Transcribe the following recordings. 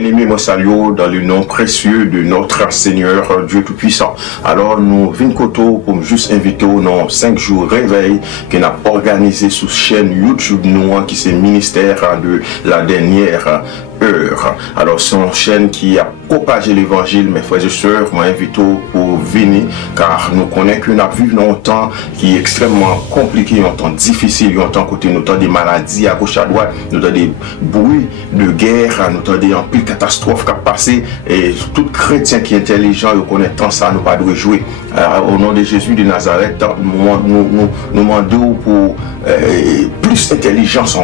Bien-aimés, moi salue dans le nom précieux de notre Seigneur Dieu Tout-Puissant. Alors nous venons pour juste inviter dans 5 jours réveil qu'on a organisé sous chaîne YouTube nous qui c'est ministère de la dernière heure. Alors c'est une chaîne qui a propagé l'évangile, mes frères et sœurs, moi invite pour venir car nous connaissons que nous vivons dans un temps qui est extrêmement compliqué, un temps difficile, un temps côté nous avons des maladies à gauche à droite, nous avons des bruits de guerre, nous avons des pile catastrophes qui ont passé et tout chrétien qui est intelligent, il connaît tant ça, nous pas de jouer. Au nom de Jésus de Nazareth, nous demandons pour plus intelligence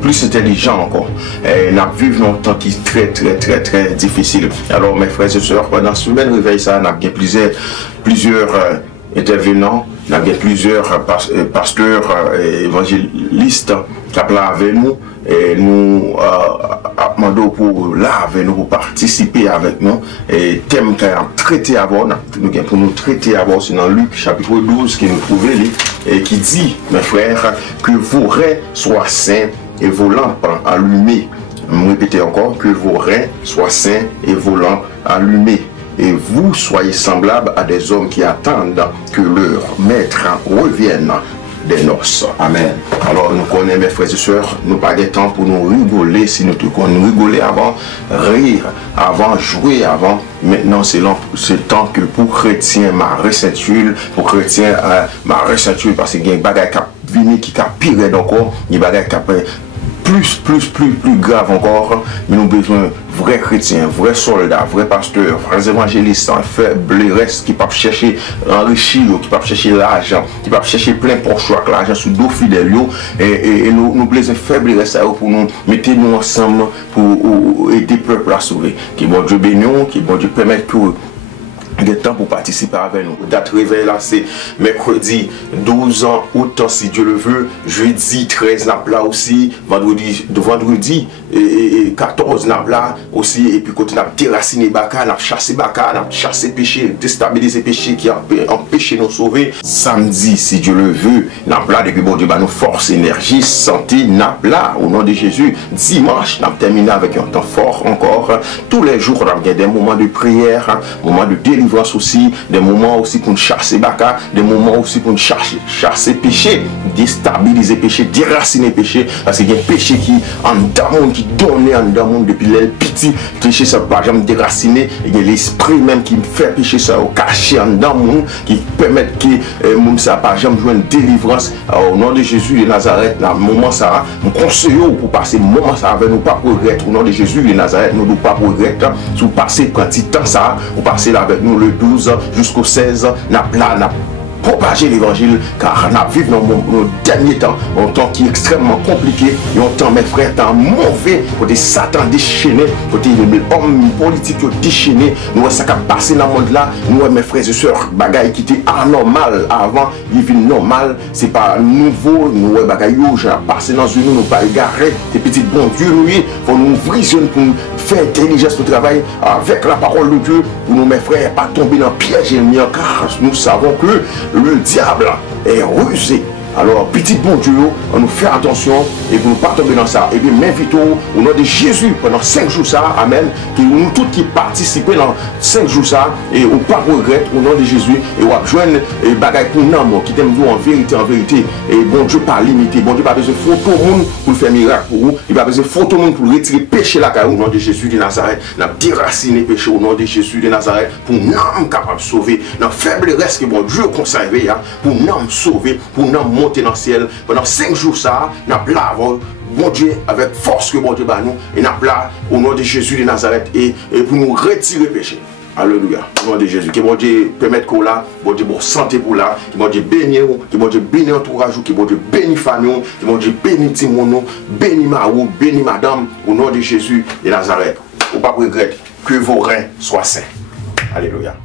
plus intelligent encore. Nous vivons dans un temps qui est très difficile. Alors mes frères et sœurs, pendant ce semaine réveil ça, nous avons plusieurs intervenants, nous avons plusieurs pasteurs évangélistes qui sont là avec nous et nous demandons pour là avec nous, pour participer avec nous et thème qu'on a traité avant, pour nous traiter avant, c'est dans Luc chapitre 12 qui nous trouve et qui dit, mes frères, que vos reins soient saints et vos lampes allumées. Je répète encore, que vos reins soient saints et vos lampes allumées. Et vous soyez semblables à des hommes qui attendent que leur maître revienne des noces. Amen. Alors nous connaissons mes frères et sœurs, nous pas de temps pour nous rigoler, si nous rigoler avant, rire, avant, jouer avant. Maintenant c'est le temps que pour chrétien ma ceinture, pour chrétien ma ceinture parce qu'il y a des bagages qui viennent qui pire encore, il y a des bagages qui plus grave encore, mais nous avons besoin de vrais chrétiens, vrais soldats, vrais pasteurs, vrais évangélistes, faibles, restes qui peuvent chercher l'enrichir, qui peuvent chercher l'argent, qui peuvent chercher plein pour choix l'argent sous dos fidèles, et nous besoin faibles restes pour nous mettre nous ensemble pour aider le peuple à sauver. Qui bon Dieu bénisse, qui bon Dieu permette que de temps pour participer avec nous. Date réveil là c'est mercredi 12 août si Dieu le veut, jeudi 13 là aussi, vendredi 14 là aussi et puis côté n'a déraciné baka, n'a chassé baka, n'a chassé péché, déstabilisé péché qui a empêché nous sauver. Samedi si Dieu le veut, n'a là depuis bon Dieu nous force, énergie, santé, n'a là au nom de Jésus. Dimanche n'a terminé avec un temps fort encore. Tous les jours on a des moments de prière, moments de délivrance aussi, des moments aussi pour nous chasser baka, des moments aussi pour nous chasser péché, déstabiliser péché, déraciner péché, parce qu'il y a un péché qui en monde qui donne en monde depuis les petits, péché ça pas jamais déraciner, il y a l'esprit même qui me fait péché ça au caché en monde qui permet que monde ça pas jamais jouer une délivrance. Au nom de Jésus de Nazareth, dans le moment ça, nous conseillons pour passer moment ça avec nous pas pour regretter. Au nom de Jésus de Nazareth, nous ne pas pour regretter, sous passer quand il temps ça, pour passer là avec nous le 12 jusqu'au 16, n'a propager l'évangile car nous vivons dans nos derniers temps, un temps qui est extrêmement compliqué, et un temps mes frères, temps mauvais, côté Satan déchaîné, côté l'homme politique déchaîné, nous ça qui a passé dans le monde là, nous mes frères et sœurs, bagaille qui était anormal avant, il vit normal, c'est pas nouveau, nous bagaille j'ai passé dans une nous pas égaré, des petits bons Dieu nous faut nous visionner pour nous faire intelligence pour travailler avec la parole de Dieu, pour nous mes frères pas tomber dans le piège ennemi car nous savons que le diable est rusé. Alors, petit bon Dieu, on nous fait attention et pour ne pas tomber dans ça. Et bien, m'invitons au nom de Jésus pendant 5 jours ça, amen, que nous tous qui participons dans 5 jours ça, et au pas regret au nom de Jésus, et on va joindre les bagailles pour nous, qui t'aiment en vérité, et bon Dieu pas limité, bon Dieu pas besoin de photo monde pour faire miracle pour vous, il pas besoin de photo monde pour retirer péché là, au nom de Jésus de Nazareth, n'a déraciner péché au nom de Jésus de Nazareth, pour nous capable de sauver, dans faible reste que bon Dieu conservé, pour nous sauver, pour nous monter dans le ciel pendant 5 jours ça, nous avons bon Dieu avec force que bon Dieu bat nous et nous avons au nom de Jésus de Nazareth et pour nous retirer péché. Alléluia. Au nom de Jésus. Que bon Dieu permette qu'on là, bon Dieu bon santé pour là, que bon Dieu bénisse, que bon Dieu bénisse entourage, que bon Dieu bénisse famille, que bon Dieu bénisse Timono, bénisse Marou, bénisse madame au nom de Jésus de Nazareth. Ou pas regretter que vos reins soient sains. Alléluia.